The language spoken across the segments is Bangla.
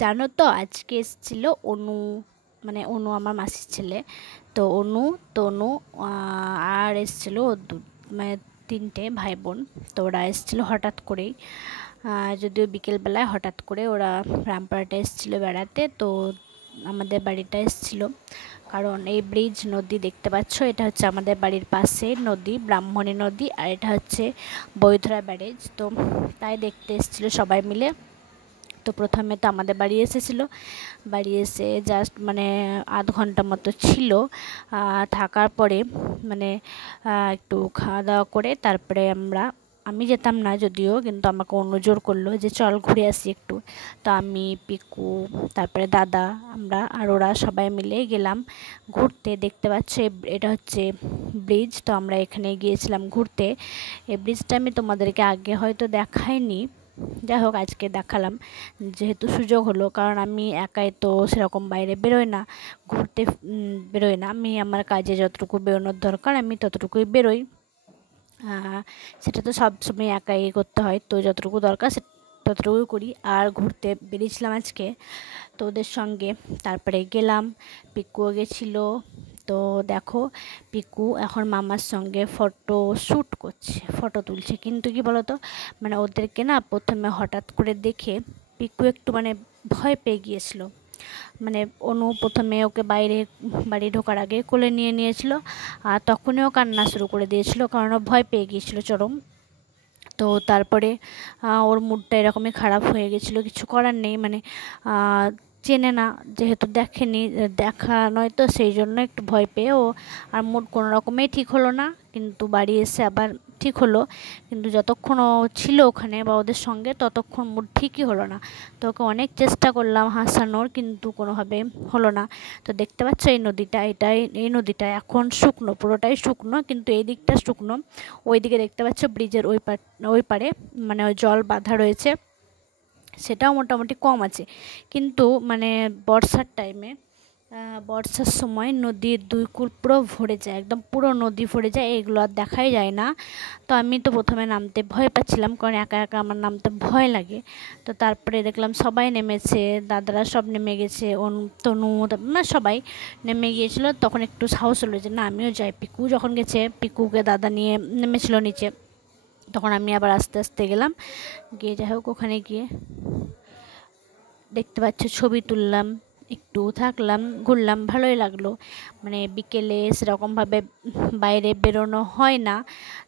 জানো তো আজকে এসেছিল অনু, মানে অনু আমার মাসির ছেলে। তো অনু, তনু আর এসেছিল মানে তিনটে ভাই বোন। তো ওরা এসেছিলো হঠাৎ করেই, যদিও বিকেলবেলায় হঠাৎ করে ওরা রামপুরহাটে এসেছিলো বেড়াতে। তো আমাদের বাড়িটা এসেছিলো কারণ এই ব্রিজ নদী দেখতে পাচ্ছ, এটা হচ্ছে আমাদের বাড়ির পাশে নদী, ব্রাহ্মণী নদী, আর এটা হচ্ছে বৈধরা ব্যারেজ। তো তাই দেখতে এসেছিলো সবাই মিলে। তো প্রথমে তো আমাদের বাড়ি এসেছিলো, বাড়ি এসে জাস্ট মানে আধ ঘন্টা মতো ছিল। থাকার পরে মানে একটু খাওয়া দাওয়া করে তারপরে আমি যেতাম না যদিও, কিন্তু আমাকে অনুজোর করলো যে চল ঘুরে আসি একটু। তো আমি, পিকু, তারপরে দাদা, আমরা আর ওরা সবাই মিলে গেলাম ঘুরতে। দেখতে পাচ্ছ এটা হচ্ছে ব্রিজ। তো আমরা এখানে গিয়েছিলাম ঘুরতে। এই ব্রিজটা আমি তোমাদেরকে আগে হয়তো দেখাইনি, যাই হোক আজকে দেখালাম যেহেতু সুযোগ হলো, কারণ আমি একাই তো সেরকম বাইরে বেরোই না, ঘুরতে বেরোই না। আমি আমার কাজে যতটুকু বেরোনোর দরকার আমি ততটুকুই বেরোই, সেটা তো সবসময় একাই করতে হয়। তো যতটুকু দরকার ততটুকুই করি। আর ঘুরতে বেরিয়েছিলাম আজকে তো ওদের সঙ্গে, তারপরে গেলাম, পিকুও গেছিলো। তো দেখো পিকু এখন মামার সঙ্গে ফটো শ্যুট করছে, ফটো তুলছে। কিন্তু কি বলতো, মানে ওদেরকে না প্রথমে হঠাৎ করে দেখে পিকু একটু মানে ভয় পেয়ে গিয়েছিল। মানে অনু প্রথমে ওকে বাড়ি ঢোকার আগে কোলে নিয়ে নিয়েছিল, আর তখনই ও কান্না শুরু করে দিয়েছিল, কারণ ও ভয় পেয়ে গিয়েছিল চরম। তো তারপরে ওর মুডটা এরকমই খারাপ হয়ে গেছিলো, কিছু করার নেই, মানে চেনে না যেহেতু, দেখেনি, দেখা নয় তো, সেই জন্য একটু ভয় পেয়ে ও আর মুড কোনো রকমেই ঠিক হলো না। কিন্তু বাড়ি এসে আবার ঠিক হলো, কিন্তু যতক্ষণ ও ছিল ওখানে বা ওদের সঙ্গে ততক্ষণ মুড ঠিকই হলো না। তো ওকে অনেক চেষ্টা করলাম হাসানোর, কিন্তু কোনোভাবে হলো না। তো দেখতে পাচ্ছ এই নদীটা এখন শুকনো, পুরোটাই শুকনো, কিন্তু এই দিকটা শুকনো। ওই দিকে দেখতে পাচ্ছ ব্রিজের ওই পারে মানে ওই জল বাঁধা রয়েছে, সেটাও মোটামুটি কম আছে। কিন্তু মানে বর্ষার সময় নদীর দুই কূল পুরো ভরে যায়, একদম পুরো নদী ভরে যায়, এগুলো আর দেখাই যায় না। তো আমি তো প্রথমে নামতে ভয় পাচ্ছিলাম, কারণ একা একা আমার নামতে ভয় লাগে। তো তারপরে দেখলাম সবাই নেমেছে, দাদারা সব নেমে গেছে, তনু মানে সবাই নেমে গিয়েছিলো। তখন একটু সাহস হলো যে না আমিও যাই। পিকু যখন গেছে, পিকুকে দাদা নিয়ে নেমেছিল নিচে, তখন আমি আবার আস্তে আস্তে গেলাম, গিয়ে যাই হোক ওখানে গিয়ে দেখতে পাচ্ছ ছবি তুললাম, একটু থাকলাম, ঘুরলাম, ভালোই লাগলো। মানে বিকেলে সেরকমভাবে বাইরে বেরোনো হয় না,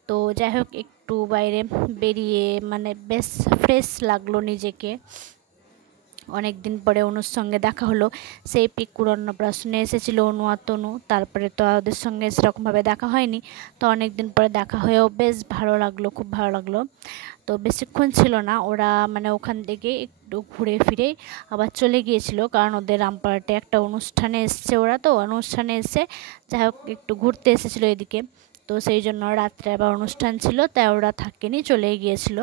তো যাই হোক একটু বাইরে বেরিয়ে মানে বেশ ফ্রেশ লাগলো নিজেকে। অনেক দিন পরে অনুর সঙ্গে দেখা হলো, সেই পিকুর অন্নপ্রাশনে এসেছিলো অনু আর তনু, তারপরে তো ওদের সঙ্গে সেরকমভাবে দেখা হয়নি। তো অনেক দিন পরে দেখা হয়েও বেশ ভালো লাগলো, খুব ভালো লাগলো। তো বেশিক্ষণ ছিল না ওরা, মানে ওখান থেকে একটু ঘুরে ফিরে আবার চলে গিয়েছিল, কারণ ওদের রামপুরহাটে একটা অনুষ্ঠানে এসছে ওরা। তো অনুষ্ঠানে এসে যাই হোক একটু ঘুরতে এসেছিলো এদিকে, তো সেই জন্য রাত্রে আবার অনুষ্ঠান ছিল, তাই ওরা থাকেনি, চলে গিয়েছিল।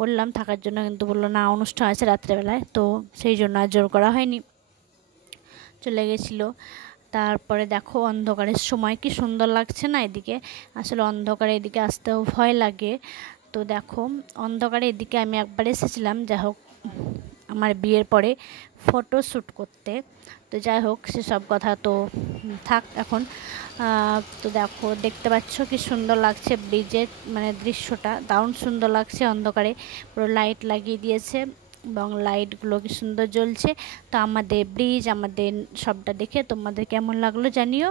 বললাম থাকার জন্য, কিন্তু বললো না অনুষ্ঠান আছে রাত্রেবেলায়, তো সেই জন্য আর জোর করা হয়নি, চলে গেছিলো। তারপরে দেখো অন্ধকারের সময় কি সুন্দর লাগছে না এদিকে, আসলে অন্ধকারে এদিকে আসতেও ভয় লাগে। তো দেখো অন্ধকারে এদিকে আমি একবার এসেছিলাম, যাই হোক আমার বিয়ের পরে ফটো শ্যুট করতে। তো যাই হোক সেসব কথা তো থাক এখন। তো দেখো দেখতে পাচ্ছ কি সুন্দর লাগছে ব্রিজের মানে দৃশ্যটা, দারুণ সুন্দর লাগছে অন্ধকারে, পুরো লাইট লাগিয়ে দিয়েছে এবং লাইটগুলো কি সুন্দর জ্বলছে। তো আমাদের ব্রিজ, আমাদের সবটা দেখে তোমাদের কেমন লাগলো জানিও।